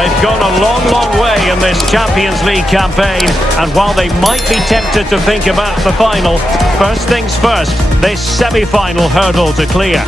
They've gone a long, long way in this Champions League campaign, and while they might be tempted to think about the final, first things first, this semi-final hurdle to clear.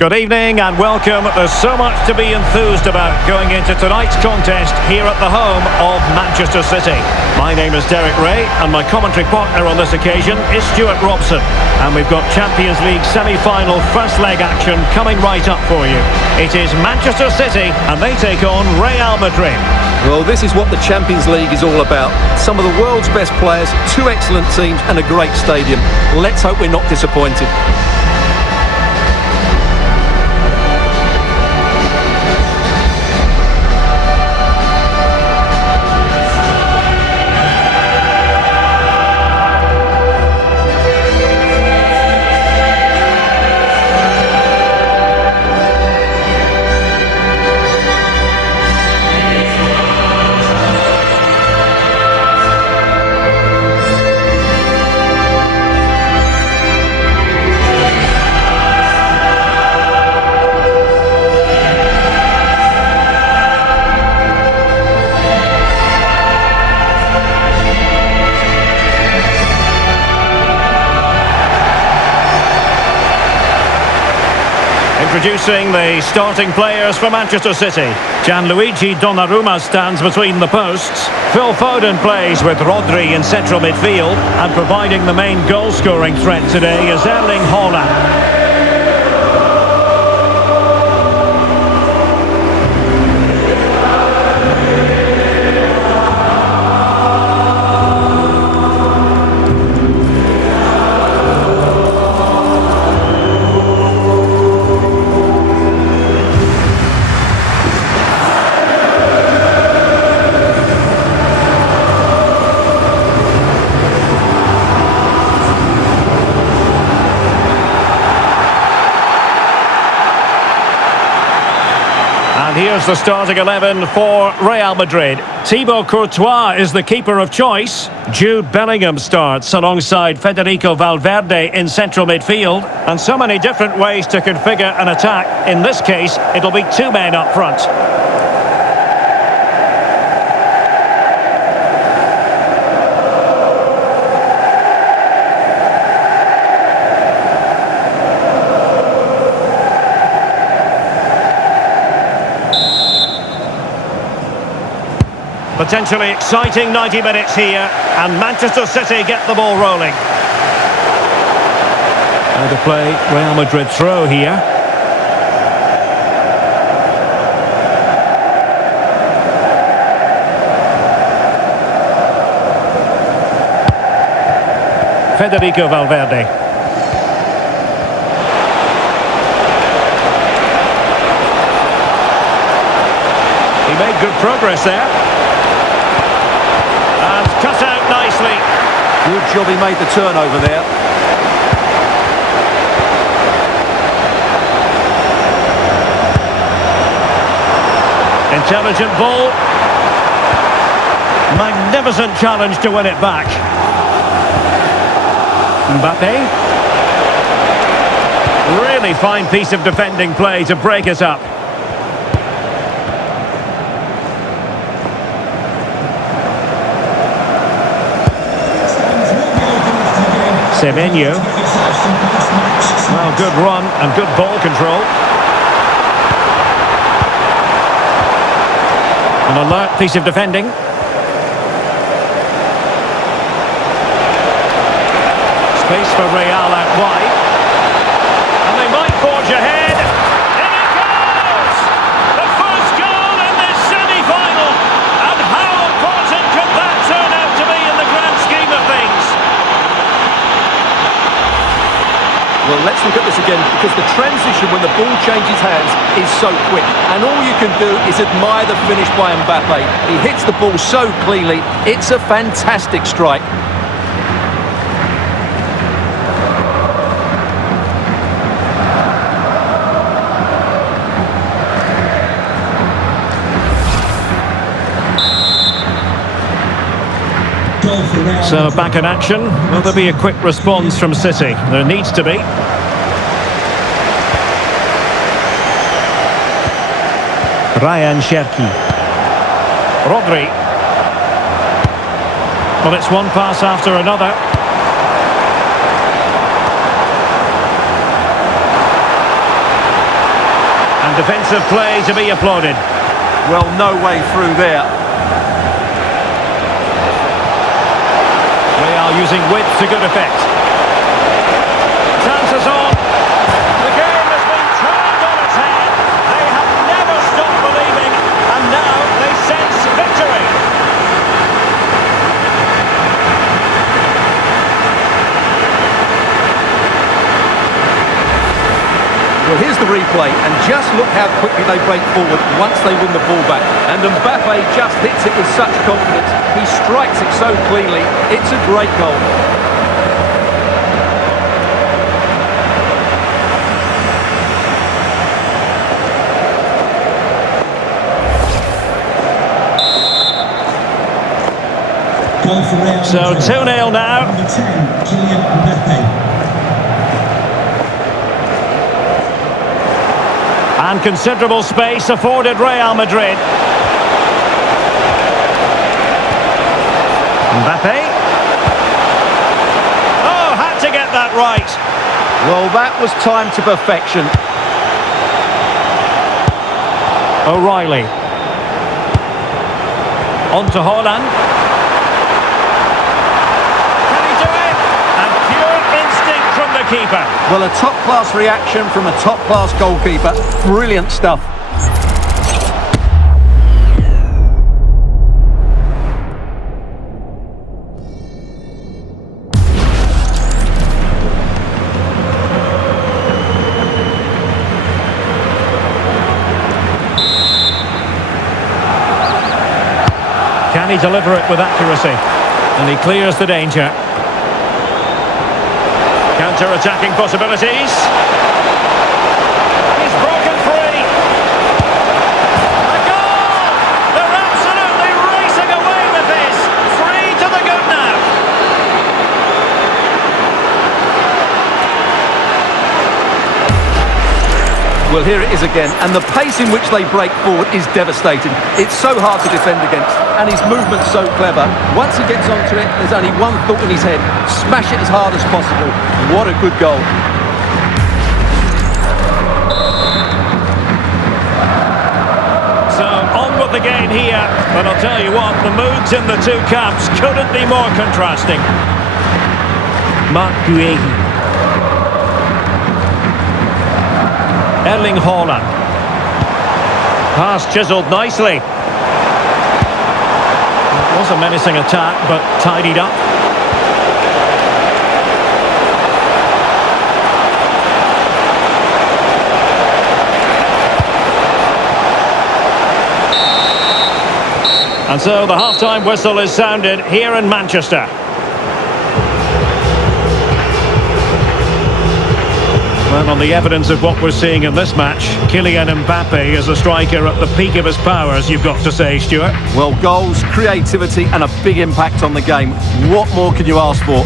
Good evening and welcome. There's so much to be enthused about going into tonight's contest here at the home of Manchester City. My name is Derek Ray and my commentary partner on this occasion is Stuart Robson. And we've got Champions League semi-final first leg action coming right up for you. It is Manchester City and they take on Real Madrid. Well, this is what the Champions League is all about. Some of the world's best players, two excellent teams and a great stadium. Let's hope we're not disappointed. Introducing the starting players for Manchester City. Gianluigi Donnarumma stands between the posts. Phil Foden plays with Rodri in central midfield. And providing the main goal-scoring threat today is Erling Haaland. And here's the starting 11 for Real Madrid. Thibaut Courtois is the keeper of choice. Jude Bellingham starts alongside Federico Valverde in central midfield. And so many different ways to configure an attack. In this case, it'll be two men up front. Potentially exciting 90 minutes here, and Manchester City get the ball rolling. How to play Real Madrid throw here. Federico Valverde. He made good progress there. Cut out nicely. Good job he made the turnover there. Intelligent ball. Magnificent challenge to win it back. Mbappe. Really fine piece of defending play to break it up. Semenyo. Well, good run and good ball control. An alert piece of defending. Space for Real out wide. And they might forge ahead. In it goes! The first goal in this semi-final. And how important could that turn out to be in the grand scheme of things? Well, let's look at this again, because the transition when the ball changes hands is so quick. And all you can do is admire the finish by Mbappe. He hits the ball so cleanly. It's a fantastic strike. Goal for Real So back in action. Will there be a quick response from City? There needs to be. Ryan Cherki. Rodri. Well, it's one pass after another. And defensive play to be applauded. Well, no way through there. Real using width to good effect. Chances on. The game has been turned on its head. They have never stopped believing, and now they sense victory. Well, here's the replay, and just look how quickly they break forward once they win the ball back. And Mbappe just hits it with such confidence. He strikes it so cleanly. It's a great goal. So 2-0 now. Number 10, Kylian Mbappe. And considerable space afforded Real Madrid. Mbappe. Oh, had to get that right. Well, that was timed to perfection. O'Reilly. On to Haaland. Can he do it? And pure instinct from the keeper. Well, a top-class reaction from a top-class goalkeeper. Brilliant stuff. Can he deliver it with accuracy? And he clears the danger. Counter-attacking possibilities. He's broken free. A goal! They're absolutely racing away with this. 3 to the good now. Well, here it is again, and the pace in which they break forward is devastating. It's so hard to defend against, and his movement's so clever. Once he gets onto it, there's only one thought in his head: smash it as hard as possible. What a good goal. So, on with the game here. But I'll tell you what, the moods in the two camps couldn't be more contrasting. Marc Guehi. Erling Haaland. Pass chiselled nicely. It was a menacing attack, but tidied up. And so the half-time whistle is sounded here in Manchester. Well, on the evidence of what we're seeing in this match, Kylian Mbappe is a striker at the peak of his powers, you've got to say, Stuart. Well, goals, creativity and a big impact on the game. What more can you ask for?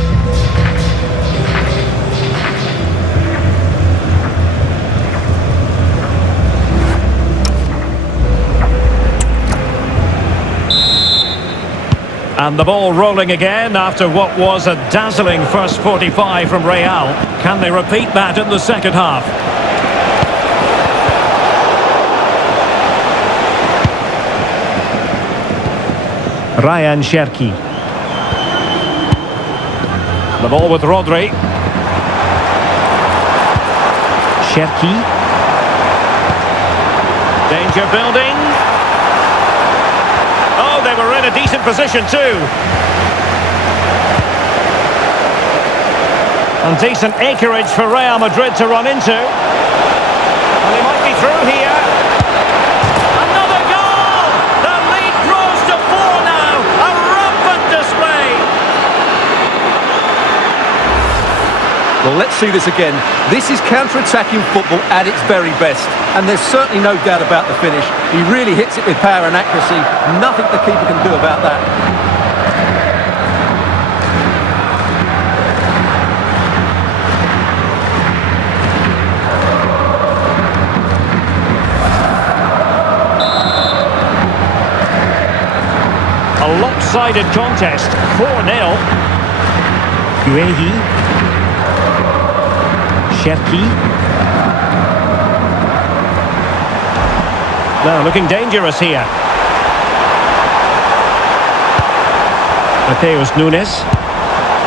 And the ball rolling again after what was a dazzling first 45 from Real. Can they repeat that in the second half? Ryan Cherki. The ball with Rodri. Cherki. Danger building. Oh, they were in a decent position too. And decent acreage for Real Madrid to run into. And they might be through here. Another goal! The lead grows to 4 now. A rampant display. Well, let's see this again. This is counter-attacking football at its very best. And there's certainly no doubt about the finish. He really hits it with power and accuracy. Nothing the keeper can do about that. one-sided contest, 4-0. Guehi. Cherki. Now looking dangerous here. Mateus Nunes.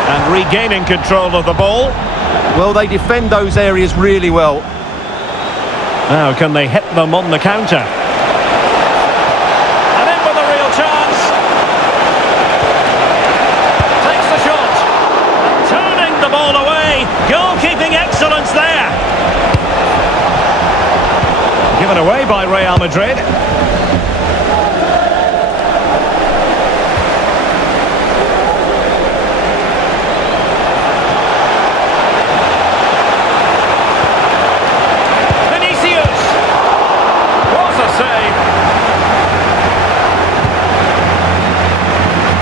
And regaining control of the ball. Well, they defend those areas really well. Now can they hit them on the counter? And in with a real chance. Takes the shot. Turning the ball away. Goalkeeping excellence there. Given away by Real Madrid.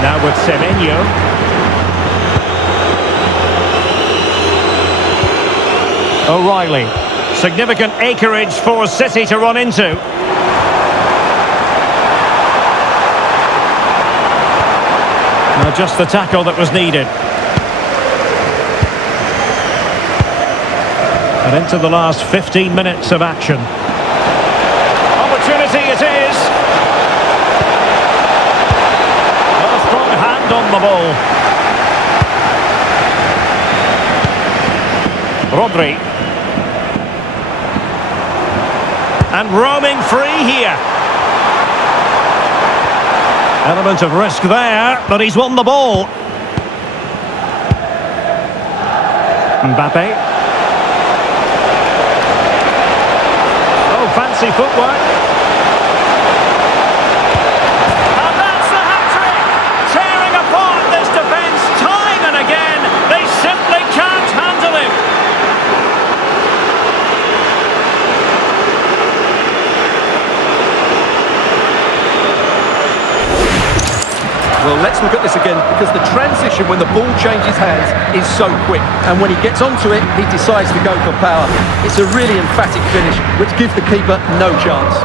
Now with Semenyo. O'Reilly. Significant acreage for City to run into. Now just the tackle that was needed. And into the last 15 minutes of action. Opportunity it is. On the ball. Rodri. And roaming free here. Element of risk there, but he's won the ball. Mbappe. Oh, fancy footwork. Well, let's look at this again, because the transition when the ball changes hands is so quick. And when he gets onto it, he decides to go for power. It's a really emphatic finish, which gives the keeper no chance.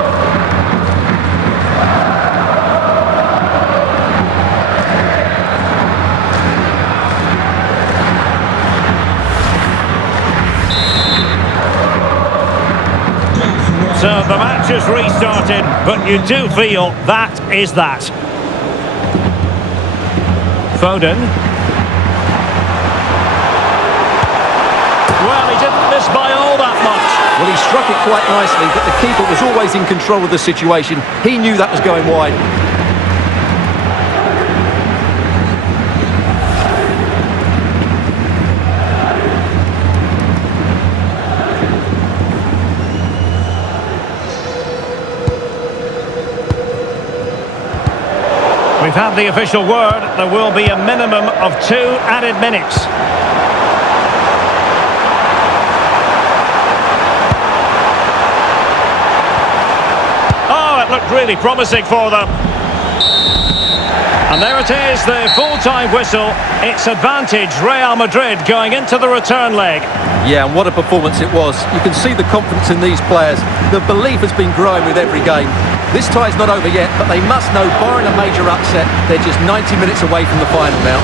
So the match has restarted, but you do feel that is that. Foden. Well, he didn't miss by all that much. Well, he struck it quite nicely, but the keeper was always in control of the situation. He knew that was going wide. We've had the official word. There will be a minimum of 2 added minutes. Oh, it looked really promising for them. And there it is, the full-time whistle. It's advantage Real Madrid going into the return leg. Yeah, and what a performance it was. You can see the confidence in these players. The belief has been growing with every game. This tie's not over yet, but they must know, barring a major upset, they're just 90 minutes away from the final now.